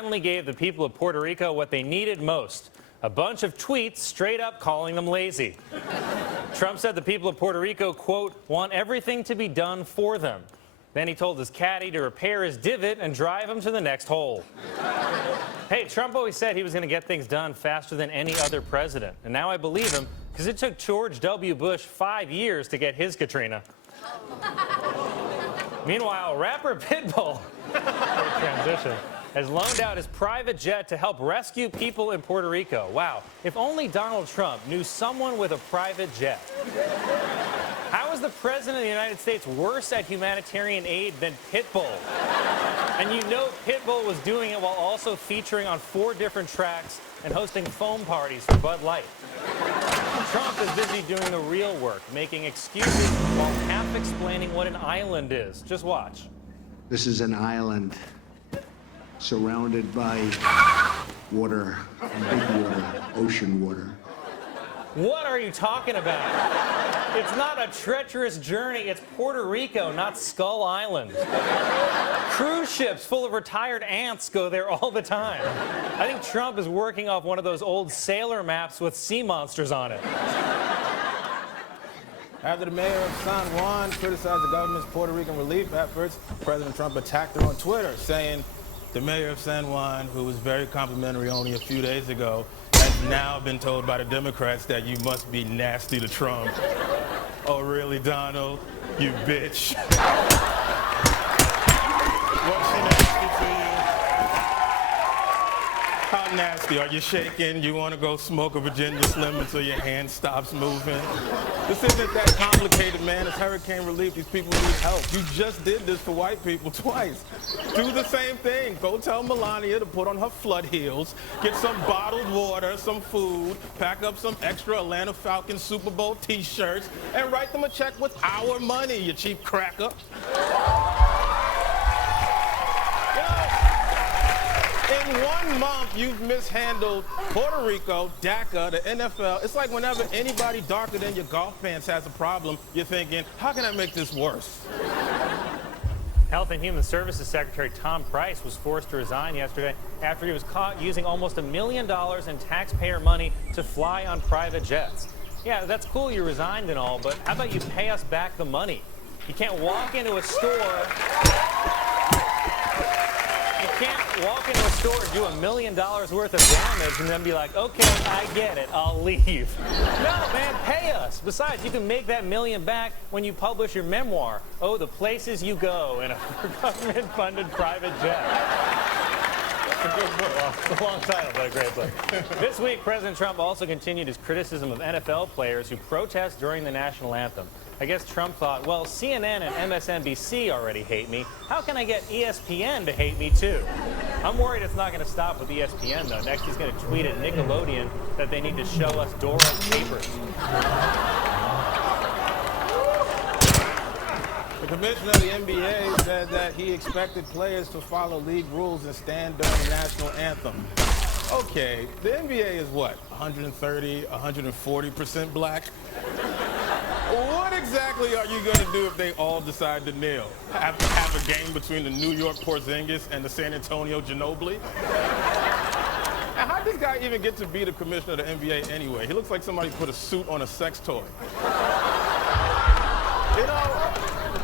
finally gave the people of Puerto Rico what they needed most, a bunch of tweets straight up calling them lazy. Trump said the people of Puerto Rico, quote, want everything to be done for them. Then he told his caddy to repair his divot and drive him to the next hole. Hey, Trump always said he was going to get things done faster than any other president. And now I believe him, because it took George W. Bush 5 years to get his Katrina. Meanwhile, rapper Pitbull, transition, has loaned out his private jet to help rescue people in Puerto Rico. Wow, if only Donald Trump knew someone with a private jet. How is the President of the United States worse at humanitarian aid than Pitbull? And you know Pitbull was doing it while also featuring on 4 different tracks and hosting foam parties for Bud Light. Trump is busy doing the real work, making excuses while half explaining what an island is. Just watch. This is an island surrounded by water, big water, ocean water. What are you talking about? It's not a treacherous journey. It's Puerto Rico, not Skull Island. Cruise ships full of retired ants go there all the time. I think Trump is working off one of those old sailor maps with sea monsters on it. After the mayor of San Juan criticized the government's Puerto Rican relief efforts, President Trump attacked her on Twitter, saying the mayor of San Juan, who was very complimentary only a few days ago, has now been told by the Democrats that you must be nasty to Trump. Oh, really, Donald? You bitch. What's she nasty to you? How nasty? Are you shaking? You want to go smoke a Virginia Slim until your hand stops moving? This isn't that complicated, man. It's hurricane relief. These people need help. You just did this for white people twice. Do the same thing. Go tell Melania to put on her flood heels, get some bottled water, some food, pack up some extra Atlanta Falcons Super Bowl t-shirts, and write them a check with our money, you cheap cracker. In 1 month, you've mishandled Puerto Rico, DACA, the NFL. It's like whenever anybody darker than your golf pants has a problem, you're thinking, how can I make this worse? Health and Human Services Secretary Tom Price was forced to resign yesterday after he was caught using almost $1 million in taxpayer money to fly on private jets. Yeah, that's cool you resigned and all, but how about you pay us back the money? You can't walk into a store... You can't walk into a store and do $1 million worth of damage and then be like, okay, I get it, I'll leave. No, man, pay us. Besides, you can make that $1 million back when you publish your memoir, Oh, the Places You Go, in a government-funded private jet. It's a good book. It's a long title, but a great book. This week, President Trump also continued his criticism of NFL players who protest during the national anthem. I guess Trump thought, well, CNN and MSNBC already hate me. How can I get ESPN to hate me, too? I'm worried it's not going to stop with ESPN, though. Next, he's going to tweet at Nickelodeon that they need to show us Dora's papers. The commissioner of the NBA said that he expected players to follow league rules and stand during the national anthem. Okay, the NBA is what, 130, 140% black? What exactly are you going to do if they all decide to kneel? Have a game between the New York Porzingis and the San Antonio Ginobili? And how did this guy even get to be the commissioner of the NBA anyway? He looks like somebody put a suit on a sex toy. You know,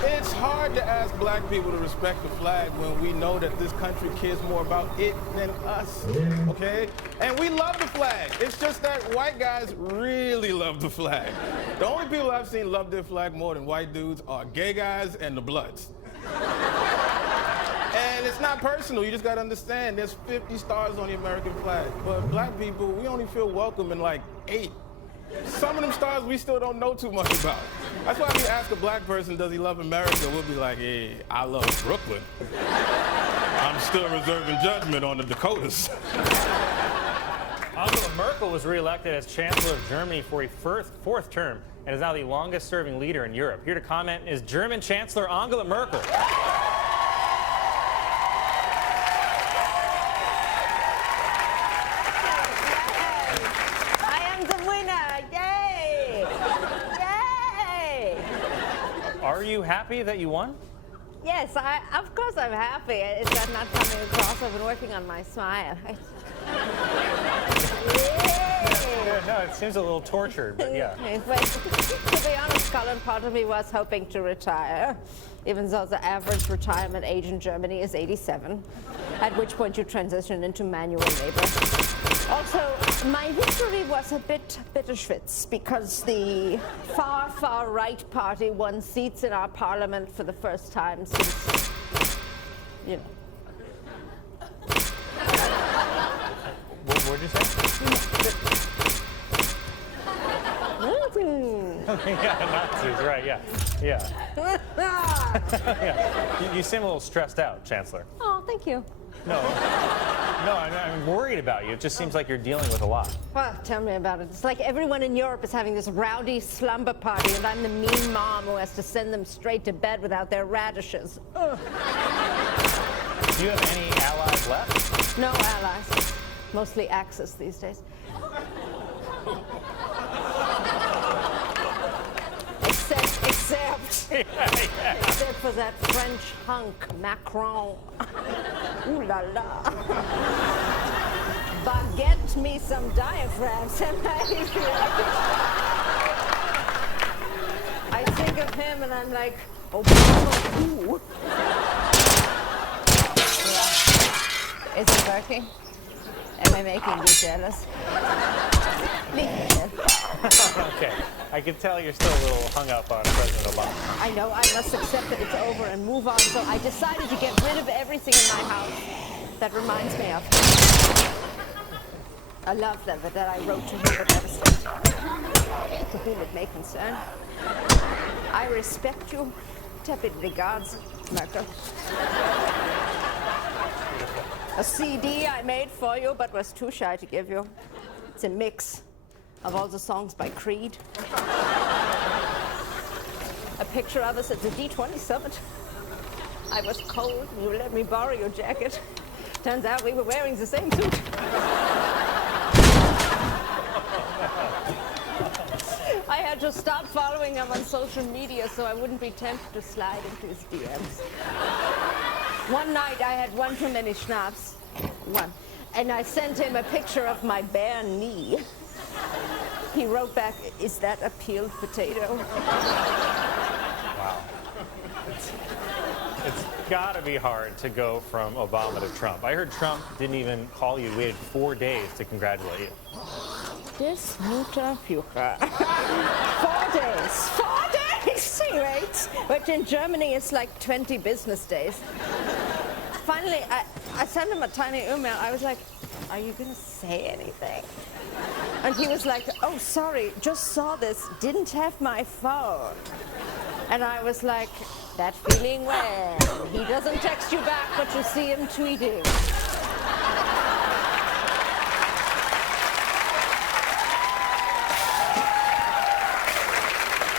it's hard to ask black people to respect the flag when we know that this country cares more about it than us, okay? And we love the flag. It's just that white guys really love the flag. The only people I've seen love their flag more than white dudes are gay guys and the Bloods. And it's not personal. You just got to understand there's 50 stars on the American flag. But black people, we only feel welcome in like 8. Some of them stars we still don't know too much about. That's why if you ask a black person, does he love America, we'll be like, hey, I love Brooklyn. I'm still reserving judgment on the Dakotas. Angela Merkel was reelected as Chancellor of Germany for a fourth term and is now the longest-serving leader in Europe. Here to comment is German Chancellor Angela Merkel. Are you happy that you won? Yes, of course I'm happy. Is that not coming across? I've been working on my smile. Yeah, no, it seems a little tortured, but yeah. But to be honest, Colin, part of me was hoping to retire, even though the average retirement age in Germany is 87, at which point you transition into manual labor. Also, my victory was a bit bittersweet because the far right party won seats in our parliament for the first time since, you know. What'd you say? Yeah, Nazis, right, yeah. Yeah. You seem a little stressed out, Chancellor. Oh, thank you. No, I'm worried about you. It just seems like you're dealing with a lot. Well, tell me about it. It's like everyone in Europe is having this rowdy slumber party, and I'm the mean mom who has to send them straight to bed without their radishes. Ugh. Do you have any allies left? No allies. Mostly Axis these days. Except for that French hunk, Macron. Ooh la la. Baguette me some diaphragms, and I think of him and I'm like, Obama, ooh. Yeah. Is it working? Am I making you jealous? Okay. I can tell you're still a little hung up on President Obama. I know, I must accept that it's over and move on, so I decided to get rid of everything in my house that reminds me of a love letter that I wrote to him, but never sent. To whom it may concern. I respect you. Tepid regards, Merkel. A CD I made for you, but was too shy to give you. It's a mix of all the songs by Creed. A picture of us at the D20 summit. I was cold, and you let me borrow your jacket. Turns out we were wearing the same suit. I had to stop following him on social media so I wouldn't be tempted to slide into his DMs. One night I had one too many schnapps. One. And I sent him a picture of my bare knee. He wrote back, "Is that a peeled potato?" Wow. It's gotta be hard to go from Obama to Trump. I heard Trump didn't even call you. We had 4 days to congratulate you. This mutter fucher. 4 days. 4 days, he writes. Which in Germany is like 20 business days. Finally, I sent him a tiny email. I was like, "Are you gonna say anything?" And he was like, "Oh, sorry, just saw this, didn't have my phone." And I was like, "That feeling when he doesn't text you back, but you see him tweeting."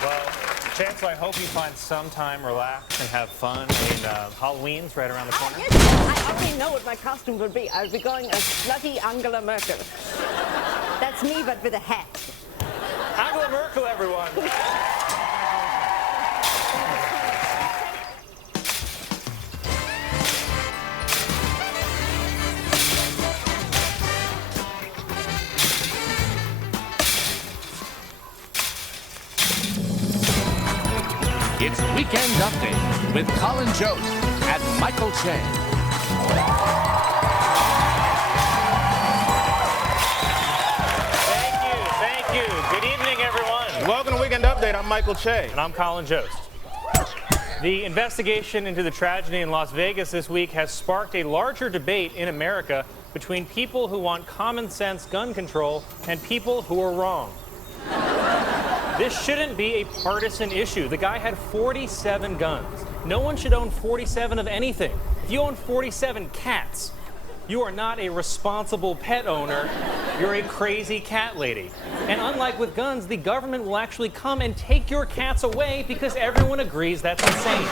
Well, Chancellor, I hope you find some time, relax, and have fun. I mean, Halloween's right around the corner. Yes, I already know what my costume will be. I'll be going as slutty Angela Merkel. That's me, but with a hat. Angela Merkel, everyone. It's Weekend Update with Colin Jost and Michael Che. Thank you. Good evening, everyone. Welcome to Weekend Update. I'm Michael Che. And I'm Colin Jost. The investigation into the tragedy in Las Vegas this week has sparked a larger debate in America between people who want common sense gun control and people who are wrong. This shouldn't be a partisan issue. The guy had 47 guns. No one should own 47 of anything. If you own 47 cats, you are not a responsible pet owner. You're a crazy cat lady. And unlike with guns, the government will actually come and take your cats away because everyone agrees that's insane.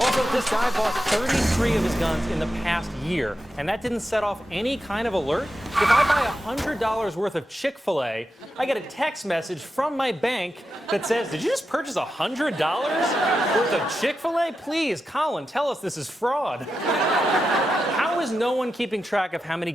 Also, this guy bought 33 of his guns in the past year, and that didn't set off any kind of alert. If I buy $100 worth of Chick-fil-A, I get a text message from my bank that says, "Did you just purchase $100 worth of Chick-fil-A? Please, Colin, tell us this is fraud." How is no one keeping track of how many